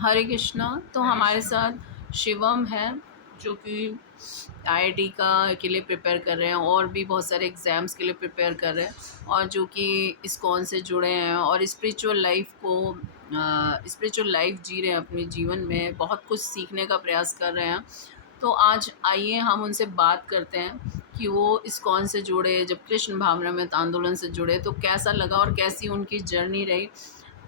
हरे कृष्णा। तो हरे हमारे कृष्णा। साथ शिवम है, जो कि आईआईटी का के लिए प्रिपेयर कर रहे हैं और भी बहुत सारे एग्ज़ाम्स के लिए प्रिपेयर कर रहे हैं, और जो कि इस्कॉन से जुड़े हैं और स्पिरिचुअल लाइफ जी रहे हैं अपने जीवन में, बहुत कुछ सीखने का प्रयास कर रहे हैं। तो आज आइए हम उनसे बात करते हैं कि वो इस्कॉन से जुड़े, जब कृष्ण भावनामृत आंदोलन से जुड़े तो कैसा लगा और कैसी उनकी जर्नी रही।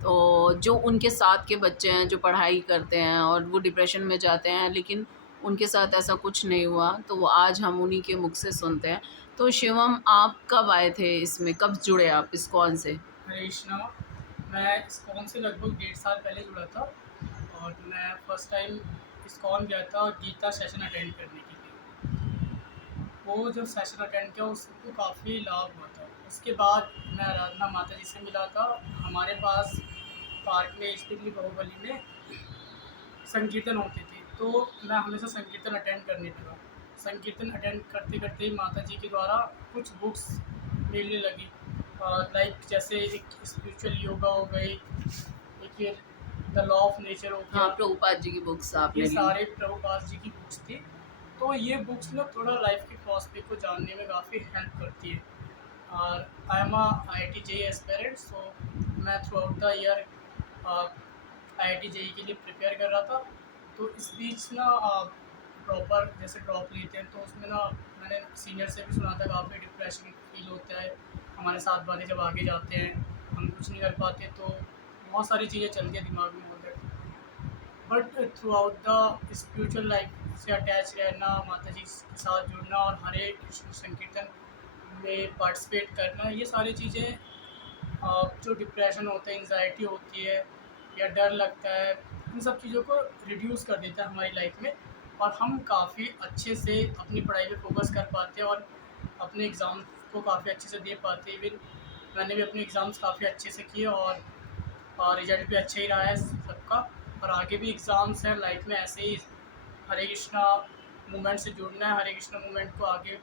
तो जो उनके साथ के बच्चे हैं जो पढ़ाई करते हैं और वो डिप्रेशन में जाते हैं, लेकिन उनके साथ ऐसा कुछ नहीं हुआ, तो वो आज हम उन्हीं के मुख से सुनते हैं। तो शिवम, आप कब आए थे इसमें, कब जुड़े आप इस्कॉन से? हरे कृष्णा। मैं इस्कॉन से लगभग 1.5 साल पहले जुड़ा था और मैं फर्स्ट टाइम इस्कॉन गया था गीता सेशन अटेंड करने के लिए। वो जब सेशन अटेंड किया उसको काफ़ी लाभ हुआ था। उसके बाद मैं आराधना माता जी से मिला था। हमारे पास पार्क में स्थित बाहुबली में संकीर्तन होते थे, तो मैं हमेशा संकीर्तन अटेंड करने लगा। संकीर्तन अटेंड करते करते ही माता जी के द्वारा कुछ बुक्स मिलने लगी, लाइक जैसे एक स्पिरिचुअल योगा हो गई, एक ये द लॉ ऑफ नेचर हो हाँ, गया। प्रभुपाद जी की बुक्स ये आपने ली। सारे प्रभुपाद जी की बुक्स थी। तो ये बुक्स ना थोड़ा लाइफ के प्रॉस्पेक्ट को जानने में काफ़ी हेल्प करती है। और I am I I T J aspirant, so मैं throughout the year I I T J के लिए प्रिपेयर कर रहा था। तो इस बीच ना प्रॉपर जैसे ड्रॉप लेते हैं तो उसमें ना मैंने सीनियर से भी सुना था काफ़ी डिप्रेशन फील होता है। हमारे साथ वाले जब आगे जाते हैं हम कुछ नहीं कर पाते, तो बहुत सारी चीज़ें चलती हैं दिमाग में होते हैं। But through out the spiritual life से अटैच रहना, माता जी के साथ जुड़ना और हरे कृष्ण संकीर्तन में पार्टिसिपेट करना, ये सारी चीज़ें जो डिप्रेशन होता है, एंजाइटी होती है या डर लगता है, इन सब चीज़ों को रिड्यूस कर देता है हमारी लाइफ में। और हम काफ़ी अच्छे से अपनी पढ़ाई पे फोकस कर पाते हैं और अपने एग्ज़ाम को काफ़ी अच्छे से दे पाते हैं। इवन मैंने भी अपने एग्ज़ाम्स काफ़ी अच्छे से किए और रिजल्ट भी अच्छा ही रहा है सबका। और आगे भी एग्ज़ाम्स हैं लाइफ में ऐसे ही हरे कृष्णा मूवमेंट से जुड़ना है, हरे कृष्णा मूवमेंट को आगे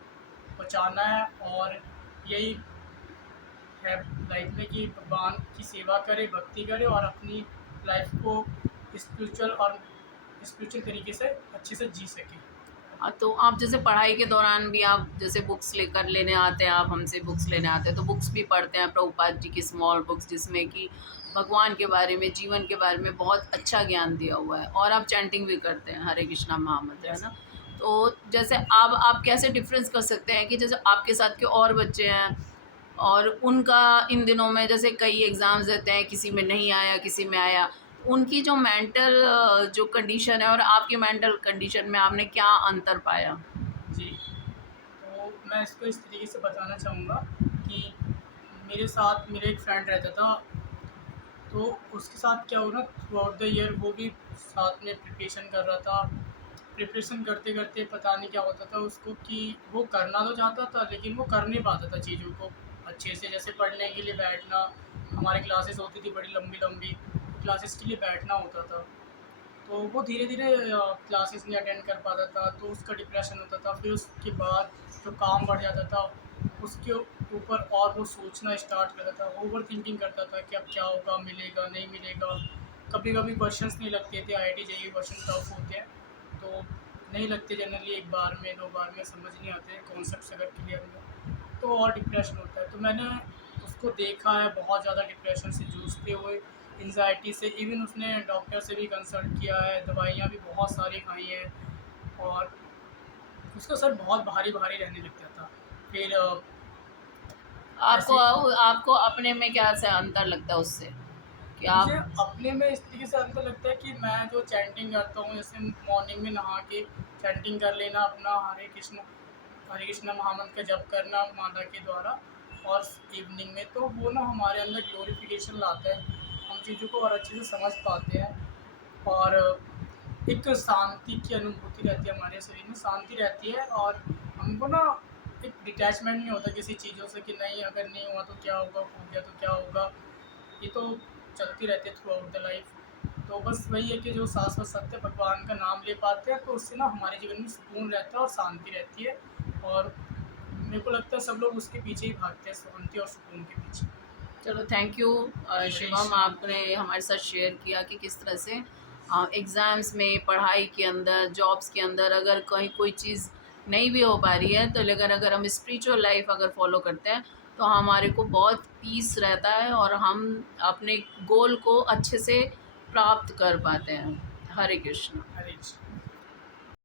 पहुँचाना है। और यही है लाइफ में कि भगवान की सेवा करे, भक्ति करे और अपनी लाइफ को स्पिरिचुअल तरीके से अच्छे से जी सके। हाँ, तो आप जैसे पढ़ाई के दौरान भी आप जैसे बुक्स लेकर लेने आते हैं, आप हमसे बुक्स लेने आते हैं तो बुक्स भी पढ़ते हैं, प्रभुपाद जी की स्मॉल बुक्स जिसमें कि भगवान के बारे में, जीवन के बारे में बहुत अच्छा ज्ञान दिया हुआ है, और आप चैंटिंग भी करते हैं हरे कृष्णा महामंत्र, है यस। ना? तो जैसे आप कैसे डिफरेंस कर सकते हैं कि जैसे आपके साथ के और बच्चे हैं और उनका इन दिनों में जैसे कई एग्ज़ाम्स देते हैं, किसी में नहीं आया, किसी में आया, तो उनकी जो मेंटल जो कंडीशन है और आपकी मेंटल कंडीशन में आपने क्या अंतर पाया? जी, तो मैं इसको इस तरीके से बताना चाहूँगा कि मेरे साथ मेरा एक फ्रेंड रहता था। तो उसके साथ क्या हुआ ना, थ्रू आउट द ईयर वो भी साथ में प्रिपरेशन कर रहा था। प्रिपरेशन करते करते पता नहीं क्या होता था उसको कि वो करना तो चाहता था लेकिन वो कर नहीं पाता था चीज़ों को अच्छे से। जैसे पढ़ने के लिए बैठना, हमारी क्लासेस होती थी बड़ी लंबी लंबी, क्लासेस के लिए बैठना होता था। तो वो धीरे धीरे क्लासेस नहीं अटेंड कर पाता था, तो उसका डिप्रेशन होता था। फिर उसके बाद जो काम बढ़ जाता था उसके ऊपर और वो सोचना स्टार्ट करता था, ओवर थिंकिंग करता था कि अब क्या होगा, मिलेगा नहीं मिलेगा। कभी कभी क्वेश्चंस नहीं लगते थे, I I T JEE question tough होते हैं तो नहीं लगते जनरली, एक बार में दो बार में समझ नहीं आते कॉन्सेप्ट अगर क्लियर में, तो और डिप्रेशन होता है। तो मैंने उसको देखा है बहुत ज़्यादा डिप्रेशन से जूझते हुए, एंजाइटी से। इवन उसने डॉक्टर से भी कंसल्ट किया है, दवाइयाँ भी बहुत सारी खाई हैं और उसका सर बहुत भारी भारी रहने लग गया था। फिर आपको ऐसे आपको अपने में क्या से अंतर लगता है उससे कि मुझे आप? अपने में इस तरीके से अंतर लगता है कि मैं जो चैंटिंग करता हूँ, जैसे मॉर्निंग में नहा के चैंटिंग कर लेना अपना हरे कृष्ण महामंत्र का जप करना माता के द्वारा, और इवनिंग में तो वो ना हमारे अंदर ग्लोरिफिकेशन लाता है। हम चीज़ों को और अच्छे से समझ पाते हैं और एक शांति की अनुभूति रहती है, हमारे शरीर में शांति रहती है। और हमको ना एक डिटैचमेंट नहीं होता किसी चीज़ों से कि नहीं अगर नहीं हुआ तो क्या होगा, हो गया तो क्या होगा। ये तो चलती रहती है थ्रू आउट द लाइफ। तो बस वही है कि जो शाश्वत सत्य भगवान का नाम ले पाते हैं तो उससे ना हमारे जीवन में सुकून रहता है और शांति रहती है। और मेरे को लगता है सब लोग उसके पीछे ही भागते हैं, शांति और सुकून के पीछे। चलो थैंक यू हरे शिवम, श्याम। आपने हमारे साथ शेयर किया कि किस तरह से एग्ज़ाम्स में, पढ़ाई के अंदर, जॉब्स के अंदर अगर कहीं कोई चीज़ नहीं भी हो पा रही है तो लेकिन अगर हम स्पिरिचुअल लाइफ अगर फॉलो करते हैं तो हमारे को बहुत पीस रहता है और हम अपने गोल को अच्छे से प्राप्त कर पाते हैं। हरे कृष्ण। हरे